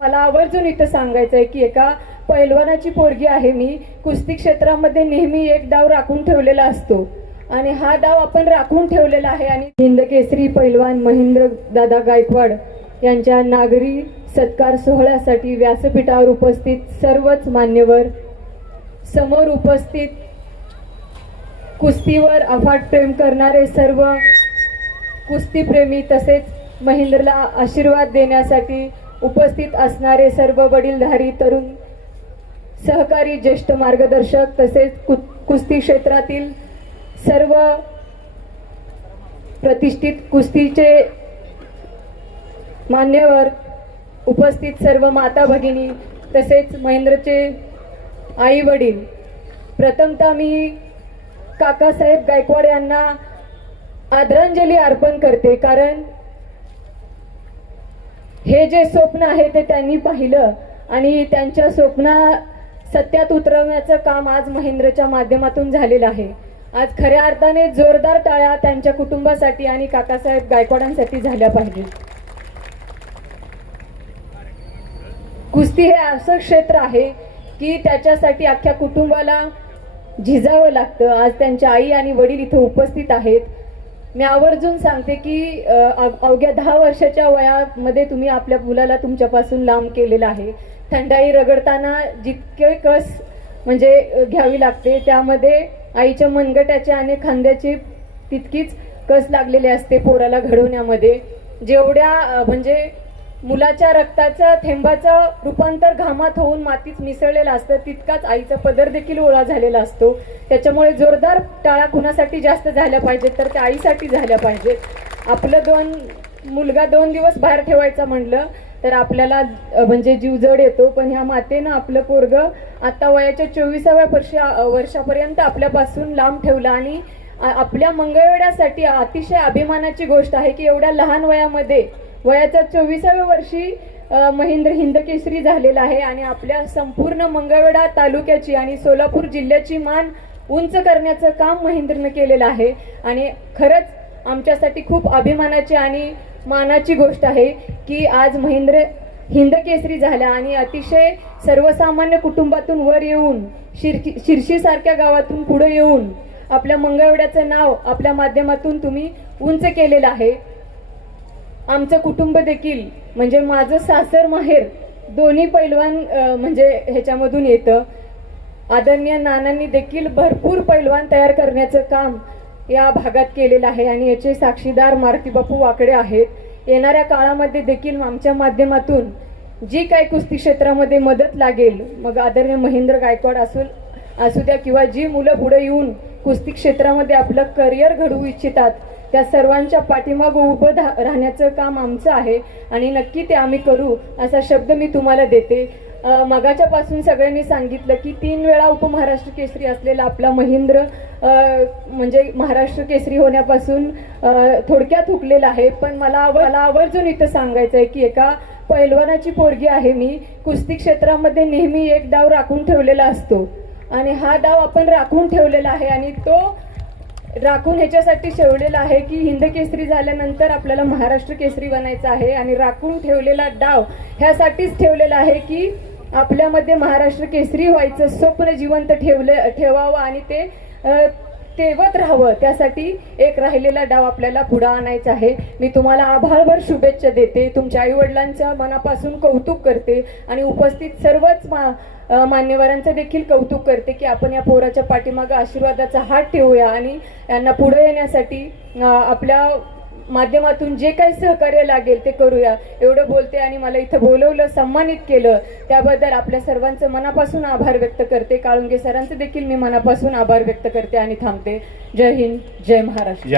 मला आवर्जून इथं सांगायचं आहे की एका पैलवानाची पोरगी आहे मी. कुस्ती क्षेत्रामध्ये नेहमी एक डाव राखून ठेवलेला असतो आणि हा डाव आपण राखून ठेवलेला आहे. आणि हिंद केसरी पैलवान महेंद्र दादा गायकवाड यांच्या नागरी सत्कार सोहळ्यासाठी व्यासपीठावर उपस्थित सर्वच मान्यवर, समोर उपस्थित कुस्तीवर अफाट प्रेम करणारे सर्व कुस्तीप्रेमी, तसेच महेंद्रला आशीर्वाद देण्यासाठी उपस्थित असणारे सर्व वडीलधारी तरुण सहकारी, ज्येष्ठ मार्गदर्शक, तसेच कुस्ती क्षेत्रातील सर्व प्रतिष्ठित कुस्तीचे मान्यवर, उपस्थित सर्व माता भगिनी, तसेच महेंद्रचे आई वडील. प्रथमतः मी काकासाहेब गायकवाड यांना आदरांजली अर्पण करते, कारण हे जे स्वप्न आहे ते त्यांनी पाहिलं आणि त्यांच्या स्वप्न सत्यात उतरवण्याचं काम आज महेंद्रच्या माध्यमातून झालेलं आहे. आज खऱ्या अर्थाने जोरदार टाळ्या त्यांच्या कुटुंबासाठी आणि काकासाहेब गायकवाडांसाठी झाल्या पाहिजे. कुस्ती हे असं क्षेत्र आहे की त्याच्यासाठी अख्ख्या कुटुंबाला झिजावं लागतं. आज त्यांच्या आई आणि वडील इथे उपस्थित आहेत. मी आवर्जून सांगते की अवघ्या 10 वर्षाच्या वयामध्ये तुम्ही आपल्या मुलाला तुमच्यापासून लांब केलेला आहे. थंडाई रगडताना जितके कस म्हणजे घ्यावी लागते, त्यामध्ये आईच्या मनगटाच्या आणि खांद्याची तितकीच कस लागलेली असते पोराला घडवण्यामध्ये. जेवढ्या म्हणजे मुलाच्या रक्ताचं थेंबाचं रूपांतर घामात होऊन मातीत मिसळलेलं असतं, तितकाच आईचा पदर देखील ओला झालेला असतो. त्याच्यामुळे जोरदार टाळ्या कुणासाठी जास्त झाल्या पाहिजेत तर त्या आईसाठी झाल्या पाहिजेत. आपलं मुलगा 2 दिवस बाहेर ठेवायचा म्हणलं तर आपल्याला म्हणजे जीव जड येतो, पण ह्या मातेनं आपलं पोरगं आता वयाच्या 24व्या वर्षापर्यंत आपल्यापासून लांब ठेवलं आणि आपल्या मंगळवेढ्यासाठी अतिशय अभिमानाची गोष्ट आहे की एवढ्या लहान वयामध्ये वयाच्या 24व्या वर्षी महेंद्र हिंद केसरी झालेला आहे आणि आपल्या संपूर्ण मंगळवेढा तालुक्याची आणि सोलापूर जिल्ह्याची मान उंच करण्याचं काम महेंद्रनं केलेलं आहे. आणि खरंच आमच्यासाठी खूप अभिमानाची आणि मानाची गोष्ट आहे की आज महेंद्र हिंद केसरी झाला आणि अतिशय सर्वसामान्य कुटुंबातून वर येऊन शिर्शी सारख्या गावातून पुढे येऊन आपल्या मंगळवेढ्याचं नाव आपल्या माध्यमातून तुम्ही उंच केलेलं आहे. आमचं कुटुंब देखील म्हणजे माझं सासर माहेर दोन्ही पैलवान म्हणजे ह्याच्यामधून येतं. आदरणीय नानांनी देखील भरपूर पैलवान तयार करण्याचं काम या भागात केलेलं आहे आणि याचे साक्षीदार मारुती बापू वाकडे आहेत. येणाऱ्या काळामध्ये देखील आमच्या माध्यमातून जी काही कुस्ती क्षेत्रामध्ये मदत लागेल, मग आदरणीय महेंद्र गायकवाड असू द्या किंवा जी मुलं पुढे येऊन कुस्ती क्षेत्रामध्ये आपलं करिअर घडवू इच्छितात, त्या सर्वांच्या पाठीमागं उभं राहण्याचं काम आमचं आहे आणि नक्की ते आम्ही करू असा शब्द मी तुम्हाला देते. मगाच्यापासून सगळ्यांनी सांगितलं की 3 वेळा उपमहाराष्ट्र केसरी असलेला आपला महेंद्र म्हणजे महाराष्ट्र केसरी होण्यापासून थोडक्यात हुकलेला आहे. पण मला आवर्जून इथं सांगायचं आहे की एका पैलवानाची पोरगी आहे मी. कुस्ती क्षेत्रामध्ये नेहमी एक डाव राखून ठेवलेला असतो आणि हा डाव आपण राखून ठेवलेला आहे आणि तो राखून ह्याच्यासाठी ठेवलेला आहे की हिंद केसरी झाल्यानंतर आपल्याला महाराष्ट्र केसरी बनायचं आहे आणि राखून ठेवलेला डाव ह्यासाठीच ठेवलेला आहे की आपल्यामध्ये महाराष्ट्र केसरी व्हायचं स्वप्न जिवंत ठेवावं आणि ते तेवत राहावं. त्यासाठी एक राहिलेला डाव आपल्याला पुढे आणायचा आहे. मी तुम्हाला आभारभर शुभेच्छा देते, तुमच्या आई वडिलांच्या मनापासून कौतुक करते आणि उपस्थित सर्वच मान्यवरांचं देखील कौतुक करते की आपण या पोराच्या पाठीमागे आशीर्वादाचा हात ठेवूया आणि यांना पुढे येण्यासाठी आपल्या माध्यमातून जे काही सहकार्य लागेल ते करूया. एवढं बोलते आणि मला इथं बोलवलं, सन्मानित केलं, त्याबद्दल आपल्या सर्वांचं मनापासून आभार व्यक्त करते. काळुंगे सरांचं देखील मी मनापासून आभार व्यक्त करते आणि थांबते. जय हिंद, जय महाराष्ट्र.